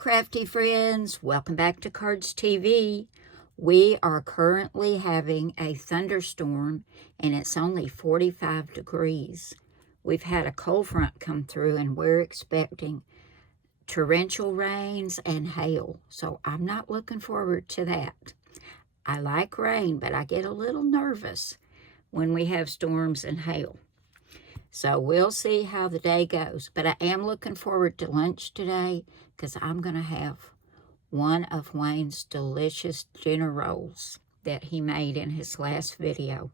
crafty friends, welcome back to Cardz TV. We are currently having a thunderstorm and it's only 45 degrees. We've had a cold front come through and we're expecting torrential rains and hail, so I'm not looking forward to that. I like rain, but I get a little nervous when we have storms and hail. So we'll see how the day goes. But I am looking forward to lunch today because I'm going to have one of Wayne's delicious dinner rolls that he made in his last video.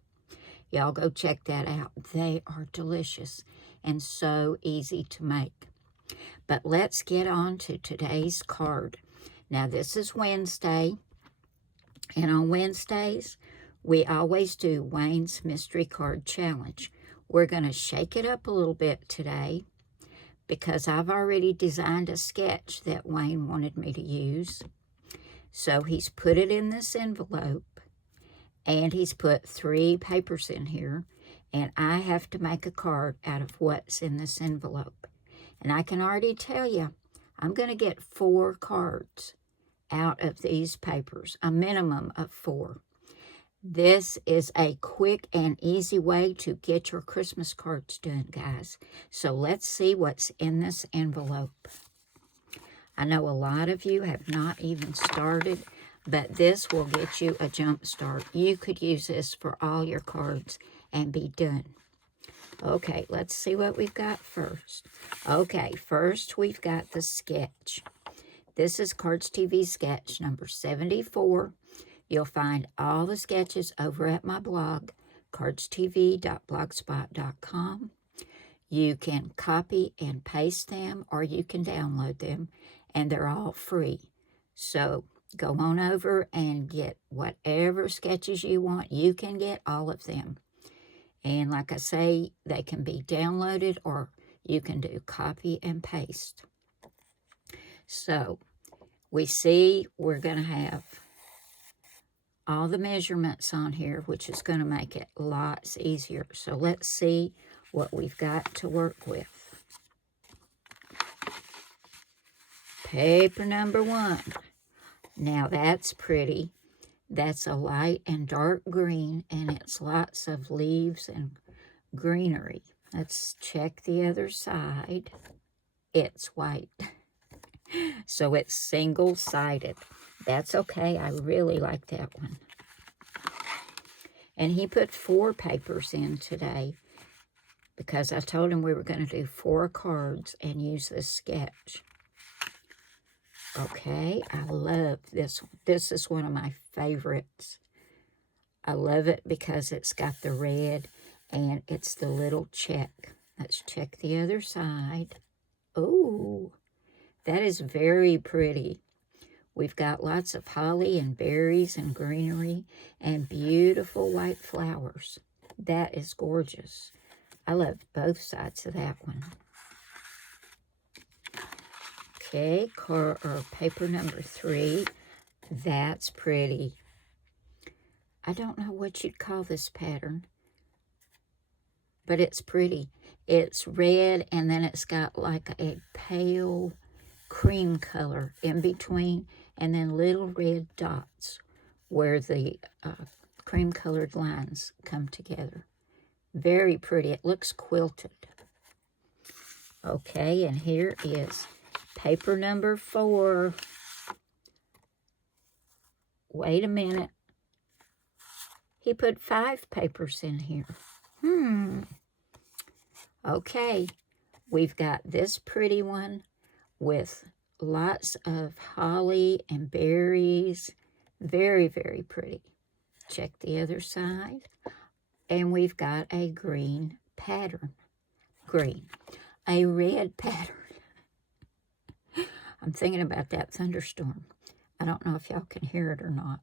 Y'all go check that out. They are delicious and so easy to make. But let's get on to today's card. Now this is Wednesday. And on Wednesdays, we always do Wayne's Mystery Card Challenge. We're going to shake it up a little bit today because I've already designed a sketch that Wayne wanted me to use. So he's put it in this envelope and he's put 3 papers in here, and I have to make a card out of what's in this envelope. And I can already tell you, I'm going to get 4 cards out of these papers, a minimum of 4. This is a quick and easy way to get your Christmas cards done, guys. So let's see what's in this envelope. I know a lot of you have not even started, but this will get you a jump start. You could use this for all your cards and be done. Okay, let's see what we've got first. Okay, first we've got the sketch. This is Cardz TV Sketch number 74. You'll find all the sketches over at my blog, cardztv.blogspot.com. You can copy and paste them, or you can download them, and they're all free. So go on over and get whatever sketches you want. You can get all of them. And like I say, they can be downloaded, or you can do copy and paste. So we see we're going to have all the measurements on here, which is going to make it lots easier. So let's see what we've got to work with. Paper number 1. Now that's pretty. That's a light and dark green, and it's lots of leaves and greenery. Let's check the other side. It's white. So it's single-sided. That's okay. I really like that one. And he put 4 papers in today because I told him we were going to do 4 cards and use this sketch. Okay, I love this one. This is one of my favorites. I love it because it's got the red and it's the little check. Let's check the other side. Oh, that is very pretty. We've got lots of holly and berries and greenery and beautiful white flowers. That is gorgeous. I love both sides of that one. Okay, paper number 3. That's pretty. I don't know what you'd call this pattern, but it's pretty. It's red, and then it's got like a pale cream color in between, and then little red dots where the cream colored lines come together. Very pretty. It looks quilted. Okay, and here is paper number 4. Wait a minute. He put 5 papers in here. Okay, we've got this pretty one with lots of holly and berries. Very, very pretty. Check the other side. And we've got a green pattern. A red pattern. I'm thinking about that thunderstorm. I don't know if y'all can hear it or not.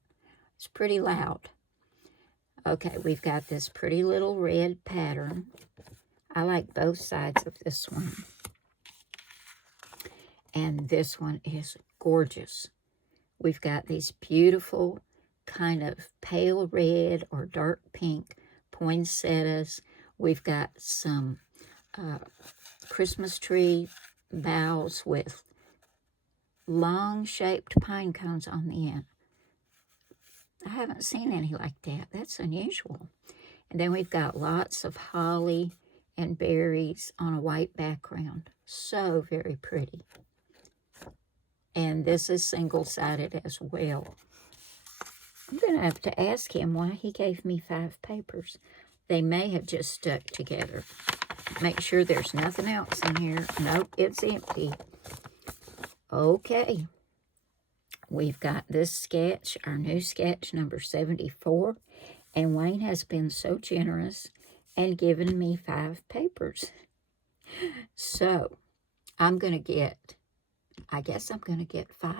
It's pretty loud. Okay, we've got this pretty little red pattern. I like both sides of this one. And this one is gorgeous. We've got these beautiful kind of pale red or dark pink poinsettias. We've got some Christmas tree boughs with long-shaped pine cones on the end. I haven't seen any like that. That's unusual. And then we've got lots of holly and berries on a white background. So very pretty. And this is single-sided as well. I'm going to have to ask him why he gave me 5 papers. They may have just stuck together. Make sure there's nothing else in here. Nope, it's empty. Okay. We've got this sketch, our new sketch, number 74. And Wayne has been so generous and given me 5 papers. So, I'm going to get, I guess I'm going to get 5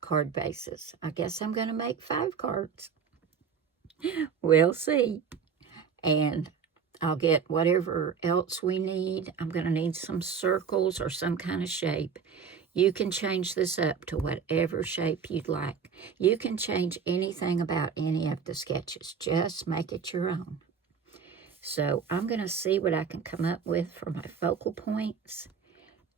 card bases. I guess I'm going to make 5 cards. We'll see. And I'll get whatever else we need. I'm going to need some circles or some kind of shape. You can change this up to whatever shape you'd like. You can change anything about any of the sketches. Just make it your own. So I'm going to see what I can come up with for my focal points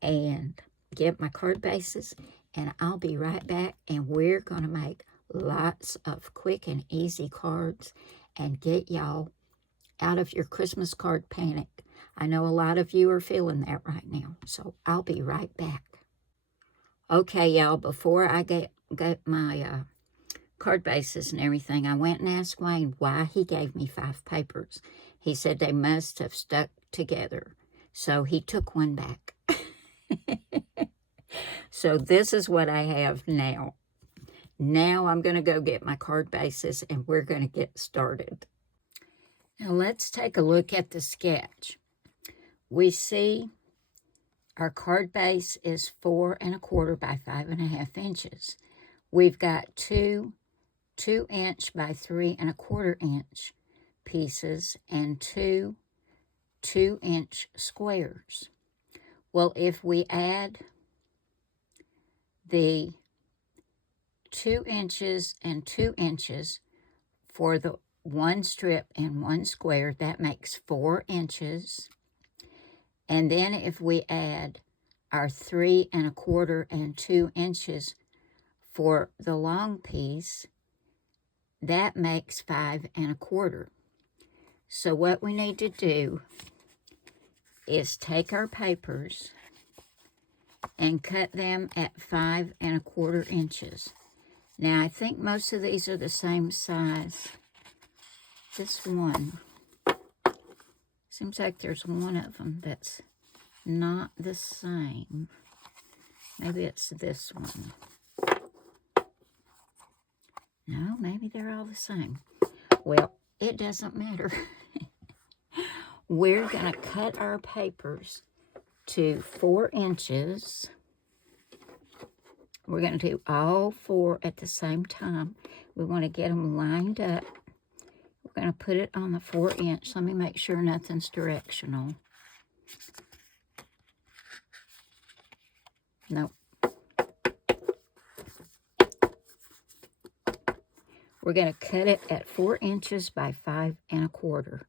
and get my card bases. And I'll be right back, and we're going to make lots of quick and easy cards and get y'all out of your Christmas card panic. I know a lot of you are feeling that right now, so I'll be right back. Okay, y'all, before I get my card bases and everything, I went and asked Wayne why he gave me 5 papers. He said they must have stuck together, so he took one back. So this is what I have now. Now I'm going to go get my card bases, and we're going to get started. Now let's take a look at the sketch. We see our card base is 4 1/4 by 5 1/2 inches. We've got 2 2-inch by 3 1/4 inch pieces and 2 2-inch squares. Well, if we add the 2 inches and 2 inches for the one strip and one square, that makes 4 inches. And then if we add our 3 1/4 and 2 inches for the long piece, that makes 5 1/4. So what we need to do is take our papers and cut them at 5 1/4 inches. Now, I think most of these are the same size. This one, seems like there's one of them that's not the same. Maybe it's this one. No, maybe they're all the same. Well, it doesn't matter. We're going to cut our papers to 4 inches. We're going to do all 4 at the same time. We want to get them lined up. We're going to put it on the 4 inch. Let me make sure nothing's directional. Nope. We're going to cut it at 4 inches by 5 1/4.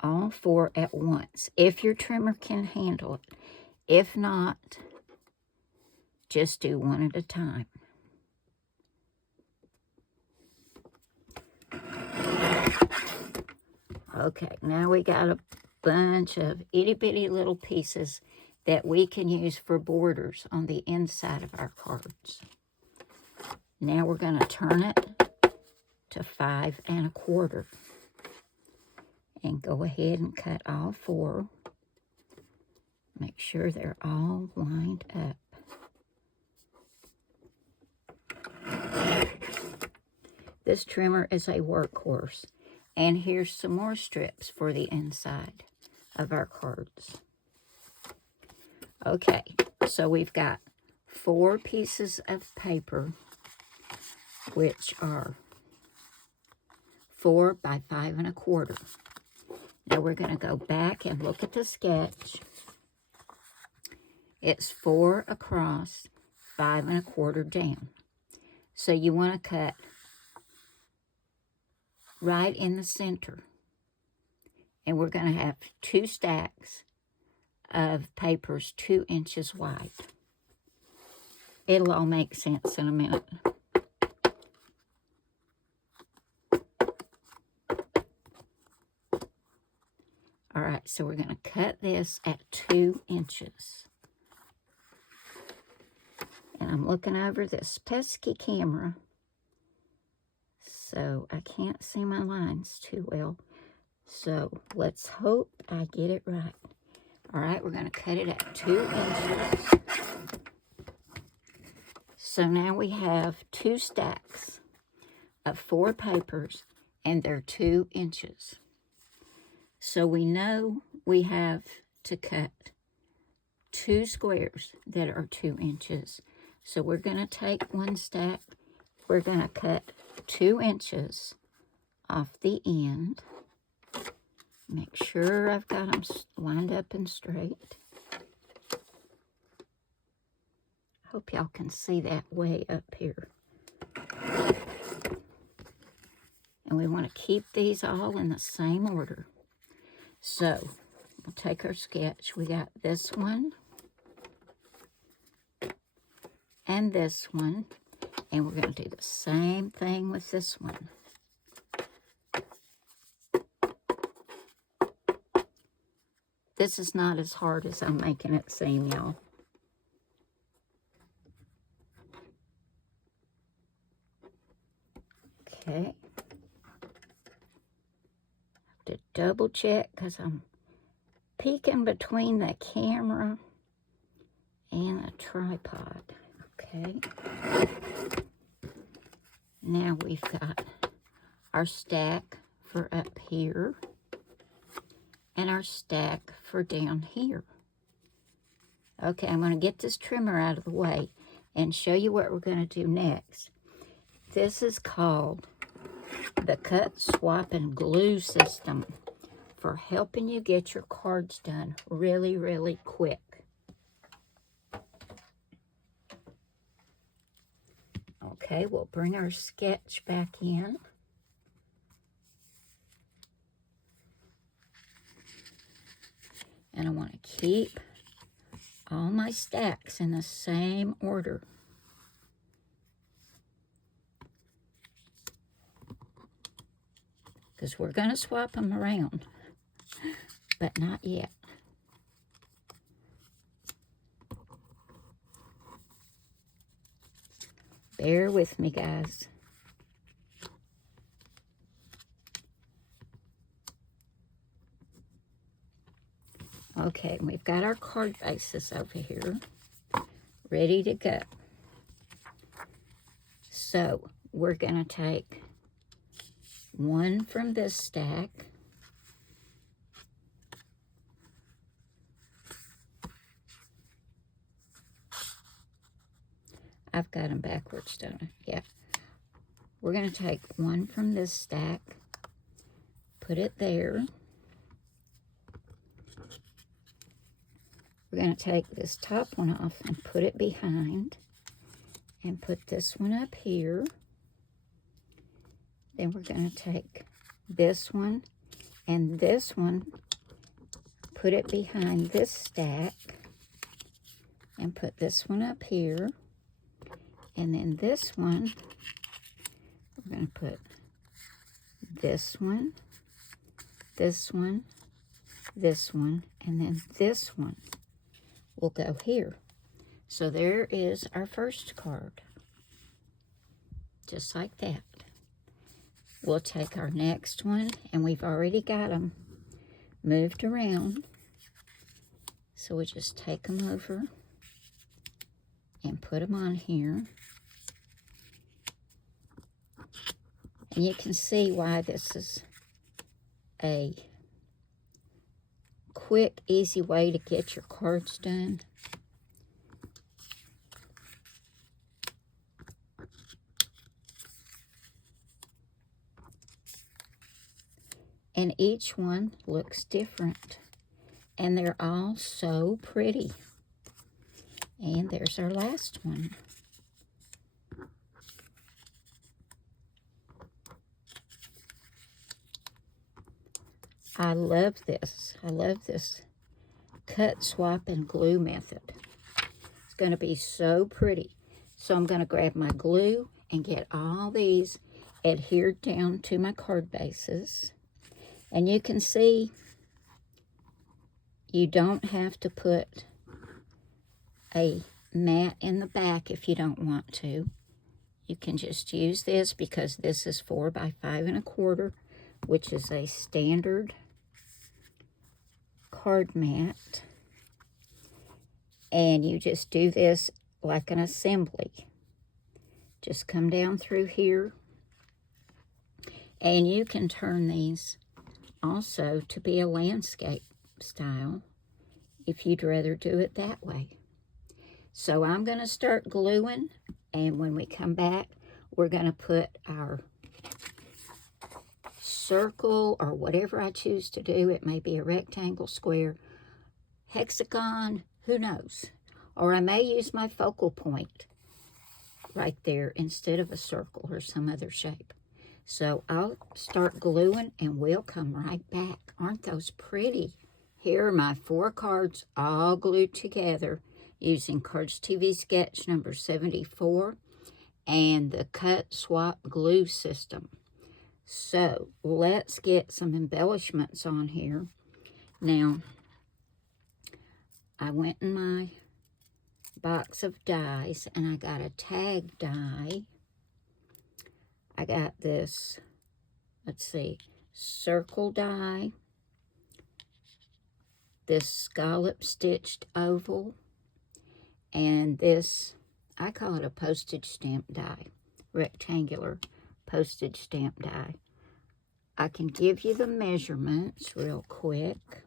All 4 at once, if your trimmer can handle it. If not, just do one at a time. Okay, now we got a bunch of itty-bitty little pieces that we can use for borders on the inside of our cards. Now we're going to turn it to 5 1/4. And go ahead and cut all 4. Make sure they're all lined up. This trimmer is a workhorse. And here's some more strips for the inside of our cards. Okay, so we've got 4 pieces of paper, which are 4 by 5 1/4. Now we're going to go back and look at the sketch. It's 4 across, 5 1/4 down. So you want to cut right in the center. And we're going to have 2 stacks of papers 2 inches wide. It'll all make sense in a minute. All right, so we're going to cut this at 2 inches. And I'm looking over this pesky camera, so I can't see my lines too well. So let's hope I get it right. All right, we're going to cut it at 2 inches. So now we have 2 stacks of 4 papers, and they're 2 inches. So we know we have to cut 2 squares that are 2 inches. So we're going to take 1 stack. We're going to cut 2 inches off the end. Make sure I've got them lined up and straight. Hope y'all can see that way up here. And we want to keep these all in the same order. So, we'll take our sketch. We got this one and this one. And we're going to do the same thing with this one. This is not as hard as I'm making it seem, y'all. Okay. To double check because I'm peeking between the camera and the tripod. Okay. Now we've got our stack for up here and our stack for down here. Okay, I'm going to get this trimmer out of the way and show you what we're going to do next. This is called the cut, swap, and glue system for helping you get your cards done really, really quick. Okay, we'll bring our sketch back in. And I want to keep all my stacks in the same order. Because we're going to swap them around, but not yet. Bear with me, guys. Okay, we've got our card bases over here, ready to go. So, we're going to take one from this stack, I've got them backwards, don't I? Yeah. We're going to take one from this stack, put it there. We're going to take this top one off and put it behind, and put this one up here. Then we're going to take this one and this one, put it behind this stack, and put this one up here. And then this one, we're going to put this one, this one, this one, and then this one will go here. So there is our first card, just like that. We'll take our next one, and we've already got them moved around. So we just take them over and put them on here. And you can see why this is a quick, easy way to get your cards done. And each one looks different. And they're all so pretty. And there's our last one. I love this. I love this cut, swap, and glue method. It's going to be so pretty. So I'm going to grab my glue and get all these adhered down to my card bases. And you can see you don't have to put a mat in the back if you don't want to. You can just use this because this is 4 by 5 1/4, which is a standard card mat. And you just do this like an assembly. Just come down through here. And you can turn these also to be a landscape style if you'd rather do it that way. So I'm going to start gluing, and when we come back, we're going to put our circle or whatever I choose to do. It may be a rectangle, square, hexagon, who knows? Or I may use my focal point right there instead of a circle or some other shape. So I'll start gluing and we'll come right back. Aren't those pretty? Here are my 4 cards all glued together using Cardz TV Sketch number 74 and the cut swap glue system. So let's get some embellishments on here. Now, I went in my box of dies and I got a tag die. I got this, let's see, circle die, this scallop stitched oval, and this, I call it a postage stamp die, rectangular postage stamp die. I can give you the measurements real quick.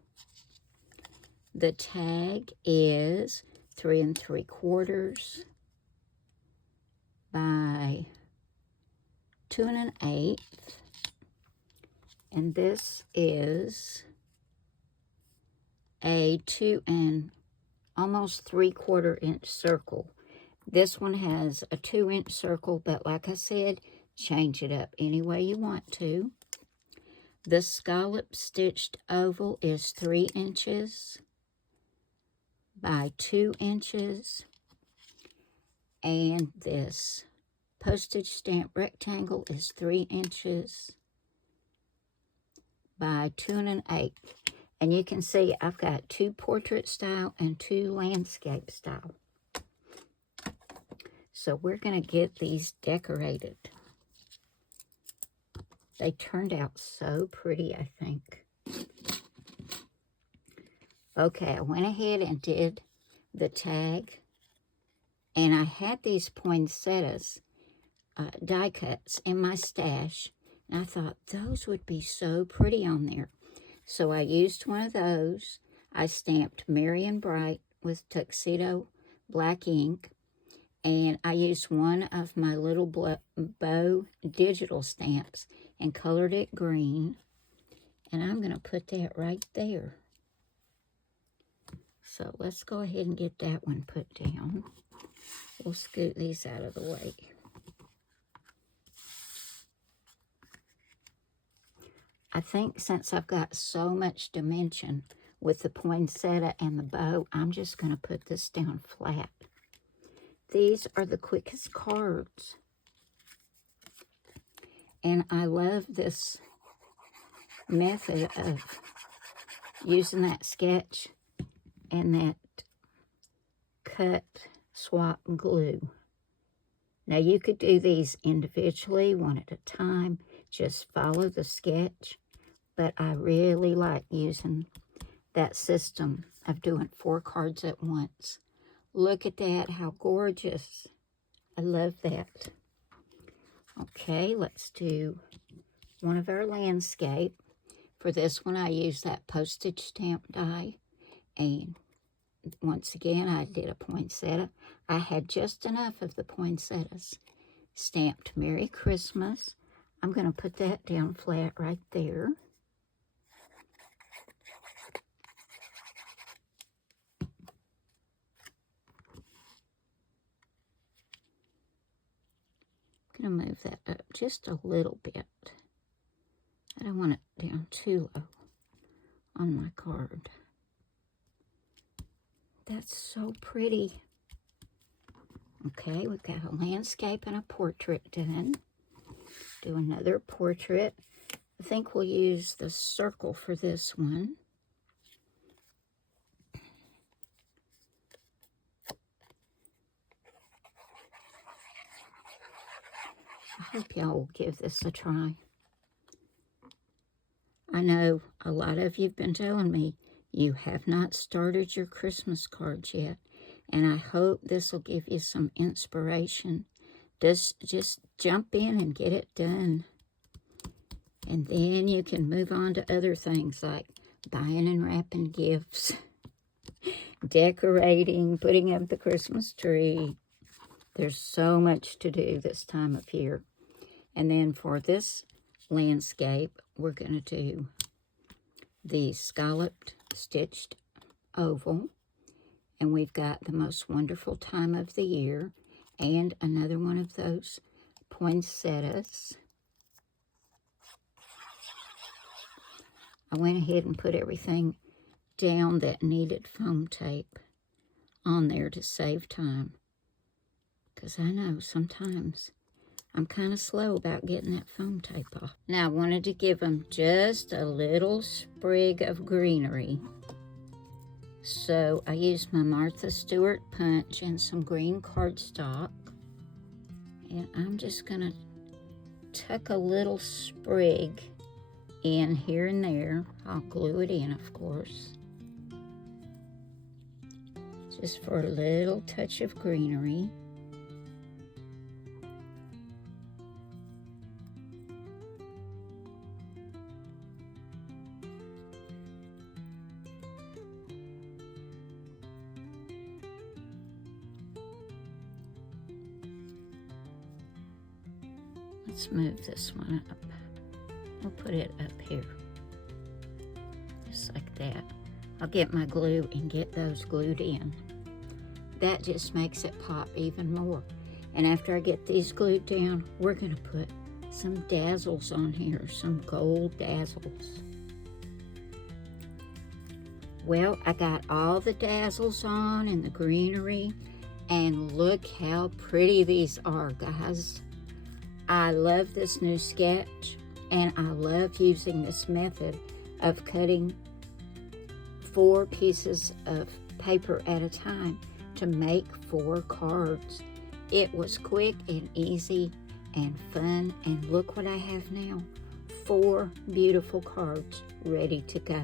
The tag is 3 3/4 by 2 1/8, and this is a 2 and almost 3/4 inch circle. This one has a 2 inch circle, but like I said, change it up any way you want to. The scallop stitched oval is 3 inches by 2 inches, and this postage stamp rectangle is 3 inches by 2 1/8. And you can see I've got 2 portrait style and 2 landscape style. So we're going to get these decorated. They turned out so pretty, I think. Okay, I went ahead and did the tag. And I had these poinsettias die cuts in my stash. And I thought those would be so pretty on there. So I used one of those. I stamped Merry and Bright with tuxedo black ink. And I used one of my little bow digital stamps and colored it green. And I'm going to put that right there. So let's go ahead and get that one put down. We'll scoot these out of the way. I think since I've got so much dimension with the poinsettia and the bow, I'm just going to put this down flat. These are the quickest cards. And I love this method of using that sketch and that cut swap glue. Now you could do these individually, one at a time, just follow the sketch, but I really like using that system of doing 4 cards at once. Look at that, how gorgeous. I love that. Okay, let's do one of our landscape. For this one, I used that postage stamp die. And once again, I did a poinsettia. I had just enough of the poinsettias. Stamped Merry Christmas. I'm going to put that down flat right there. I'm going to move that up just a little bit. I don't want it down too low on my card. That's so pretty. Okay, we've got a landscape and a portrait done. Do another portrait. I think we'll use the circle for this one. I hope y'all will give this a try. I know a lot of you have been telling me you have not started your Christmas cards yet, and I hope this will give you some inspiration. Just jump in and get it done. And then you can move on to other things like buying and wrapping gifts, decorating, putting up the Christmas tree. There's so much to do this time of year. And then for this landscape, we're going to do the scalloped stitched oval. And we've got the most wonderful time of the year and another one of those poinsettias. I went ahead and put everything down that needed foam tape on there to save time. Because I know sometimes I'm kind of slow about getting that foam tape off. Now I wanted to give them just a little sprig of greenery. So I used my Martha Stewart punch and some green cardstock. And I'm just going to tuck a little sprig in here and there. I'll glue it in, of course. Just for a little touch of greenery. Let's move this one up. We'll put it up here, just like that. I'll get my glue and get those glued in. That just makes it pop even more. And after I get these glued down, we're going to put some Dazzles on here, some gold Dazzles. Well, I got all the Dazzles on and the greenery, and look how pretty these are, guys. I love this new sketch, and I love using this method of cutting 4 pieces of paper at a time to make 4 cards. It was quick and easy and fun, and look what I have now. 4 beautiful cards ready to go.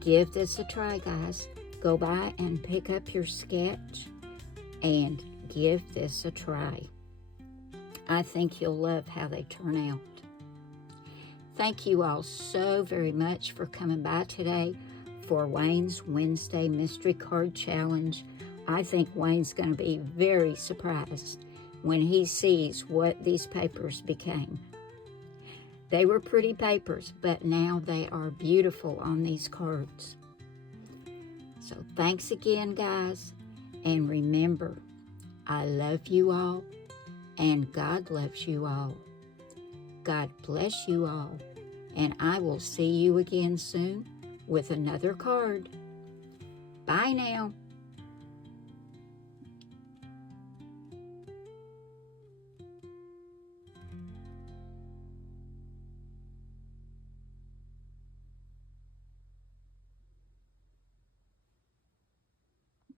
Give this a try, guys. Go by and pick up your sketch and give this a try. I think you'll love how they turn out. Thank you all so very much for coming by today for Wayne's Wednesday Mystery Card Challenge. I think Wayne's going to be very surprised when he sees what these papers became. They were pretty papers, but now they are beautiful on these cards. So thanks again, guys. And remember, I love you all, and God loves you all. God bless you all, and I will see you again soon with another card. Bye now.